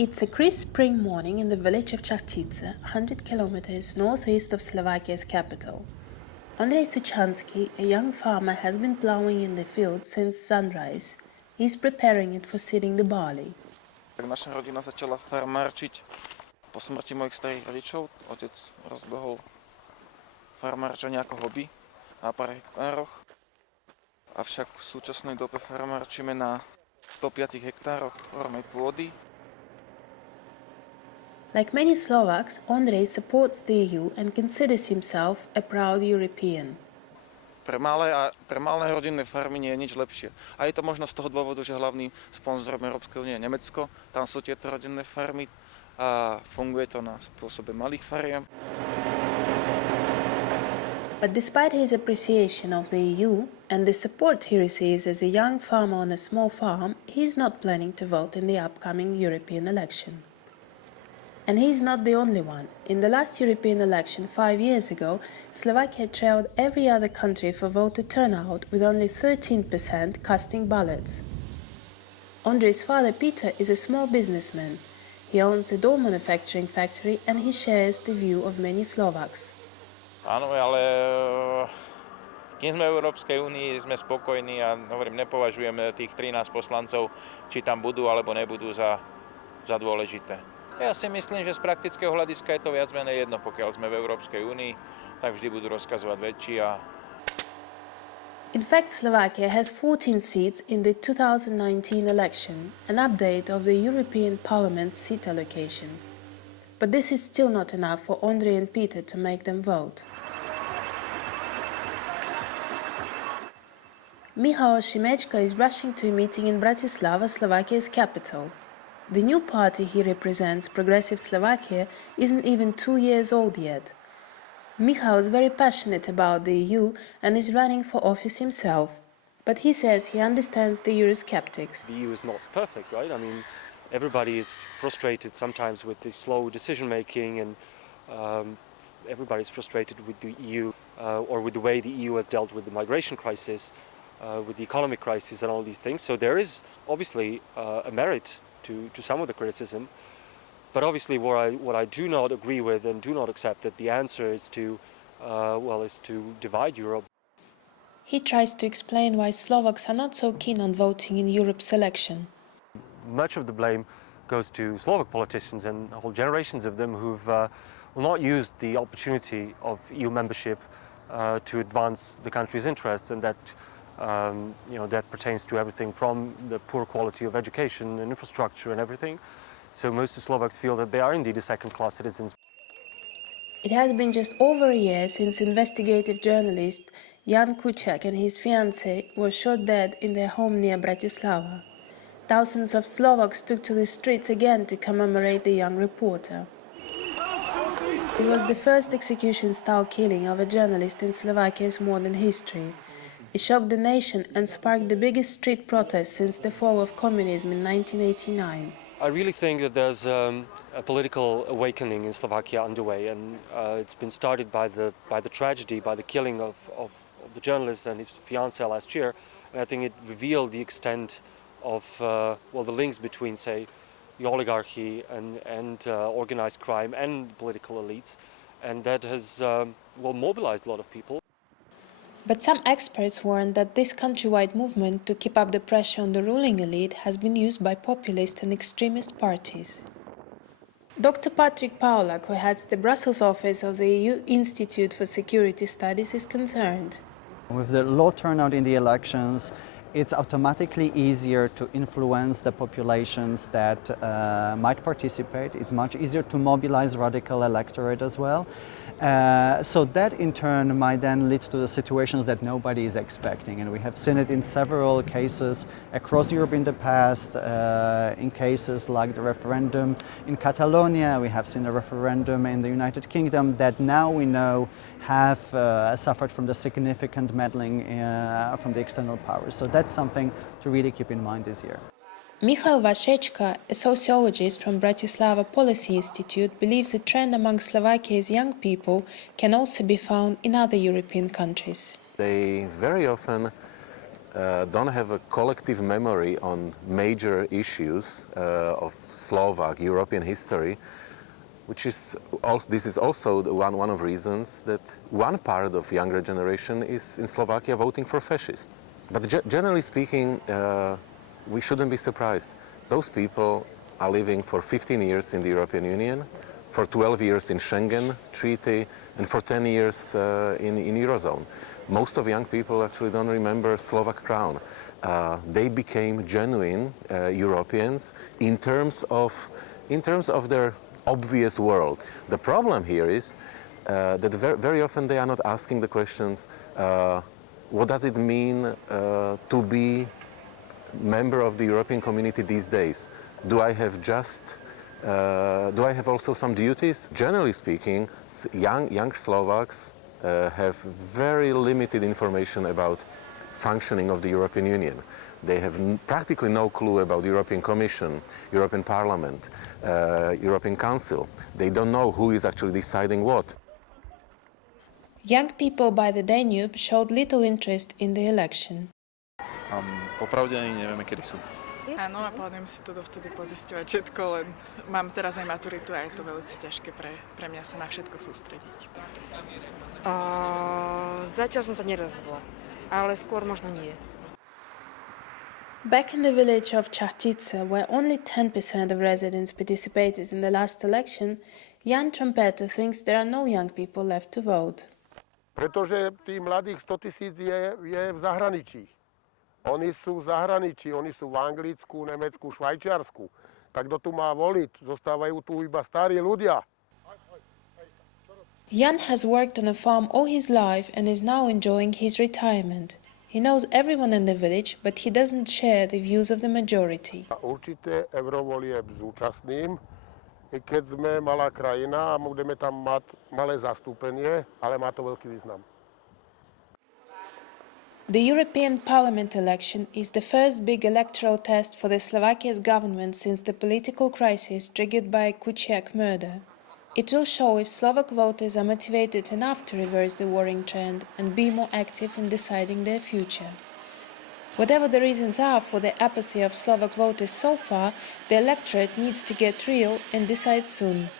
It's a crisp spring morning in the village of Chachtice, 100 kilometers northeast of Slovakia's capital. Andrej Suchansky, a young farmer, has been plowing in the field since sunrise. He's preparing it for seeding the barley. Naša rodina začala farmárčiť po smrti mojich starých rodičov. Otec rozbehol farmárčenie ako hobby na pár hektároch. Avšak v súčasnej dobe farmárčime na 105 hektároch ornej pôdy. Like many Slovaks, Andrej supports the EU and considers himself a proud European. Pre malé rodinné farmy nie je nič lepšie. A je to možno z toho dôvodu, že hlavným sponzorom Európskej únie je Nemecko. Tam sú tieto rodinné farmy a funguje to na spôsobe malých fariem. But despite his appreciation of the EU and the support he receives as a young farmer on a small farm, he's not planning to vote in the upcoming European election. And he's not the only one. In the last European election 5 years ago, Slovakia trailed every other country for voter turnout with only 13% casting ballots. Andrej's father Peter is a small businessman. He owns a door manufacturing factory and he shares the view of many Slovaks. Áno, ale kým sme v Európskej únii, sme spokojní a nepovažujem tých 13 poslancov, či tam budú alebo nebudú za dôležité. Ja si myslím, že z praktického hľadiska je to viac menej jedno, pokiaľ sme v Európskej únii, tak vždy budú rozkazovať väčší a... In fact, Slovakia has 14 seats in the 2019 election, an update of the European Parliament's seat allocation. But this is still not enough for Andrej and Peter to make them vote. Michal Šimečka is rushing to a meeting in Bratislava, Slovakia's capital. The new party he represents, Progressive Slovakia, isn't even 2 years old yet. Michal is very passionate about the EU and is running for office himself. But he says he understands the Eurosceptics. The EU is not perfect, right? I mean, everybody is frustrated sometimes with the slow decision-making and everybody's frustrated with the EU or with the way the EU has dealt with the migration crisis, with the economic crisis and all these things. So there is obviously a merit to some of the criticism. But obviously what I do not agree with and do not accept that the answer is to divide Europe. He tries to explain why Slovaks are not so keen on voting in Europe's election. Much of the blame goes to Slovak politicians and whole generations of them who've not used the opportunity of EU membership to advance the country's interests, and that that pertains to everything from the poor quality of education and infrastructure and everything. So most of Slovaks feel that they are indeed a second-class citizens. It has been just over a year since investigative journalist Jan Kuciak and his fiancée were shot dead in their home near Bratislava. Thousands of Slovaks took to the streets again to commemorate the young reporter. It was the first execution-style killing of a journalist in Slovakia's modern history. It shocked the nation and sparked the biggest street protest since the fall of communism in 1989. I really think that there's a political awakening in Slovakia underway, and it's been started by the tragedy, by the killing of the journalist and his fiancée last year. And I think it revealed the extent of the links between, say, the oligarchy and organized crime and political elites, and that has mobilized a lot of people. But some experts warn that this countrywide movement to keep up the pressure on the ruling elite has been used by populist and extremist parties. Dr. Patrick Paulak, who heads the Brussels office of the EU Institute for Security Studies, is concerned. With the low turnout in the elections, it's automatically easier to influence the populations that might participate. It's much easier to mobilize radical electorate as well. So that in turn might then lead to the situations that nobody is expecting. And we have seen it in several cases across Europe in the past, in cases like the referendum in Catalonia. We have seen a referendum in the United Kingdom that now we know have suffered from the significant meddling from the external powers. So that's something to really keep in mind this year. Michal Vašečka, a sociologist from Bratislava Policy Institute, believes a trend among Slovakia's young people can also be found in other European countries. They very often don't have a collective memory on major issues of Slovak European history, this is also one of reasons that one part of younger generation is in Slovakia voting for fascists. But generally speaking, we shouldn't be surprised. Those people are living for 15 years in the European Union, for 12 years in Schengen Treaty, and for 10 years in Eurozone. Most of young people actually don't remember Slovak crown. They became genuine Europeans in terms of their obvious world. The problem here is that very often they are not asking the questions, what does it mean to be member of the European community these days? Do I have also some duties? Generally speaking, young Slovaks have very limited information about functioning of the European Union. They have practically no clue about the European Commission, European Parliament, European Council. They don't know who is actually deciding what. Young people by the Danube showed little interest in the election. Popravde ani nevieme, kedy sú. Áno, a plánujem si to dovtedy pozisťovať všetko, len mám teraz aj maturitu a je to veľmi ťažké pre mňa sa na všetko sústrediť. Zatiaľ som sa nerozhodla, ale skôr možno nie. Back in the village of Čachtice, where only 10% of residents participated in the last election, Jan Trumpeter thinks there are no young people left to vote. Pretože tých mladých 100 000 je v zahraničí. Oni sú v zahraničí, oni sú v Anglicku, Nemecku, Švajčiarsku. Tak kto tu má voliť? Zostávajú tu iba starí ľudia. Jan has worked on a farm all his life and is now enjoying his retirement. He knows everyone in the village, but he doesn't share the views of the majority. Určite eurovolieb zúčastním, i keď sme malá krajina a budeme tam mať malé zastúpenie, ale má to veľký význam. The European Parliament election is the first big electoral test for the Slovakia's government since the political crisis triggered by Kuciak murder. It will show if Slovak voters are motivated enough to reverse the worrying trend and be more active in deciding their future. Whatever the reasons are for the apathy of Slovak voters so far, the electorate needs to get real and decide soon.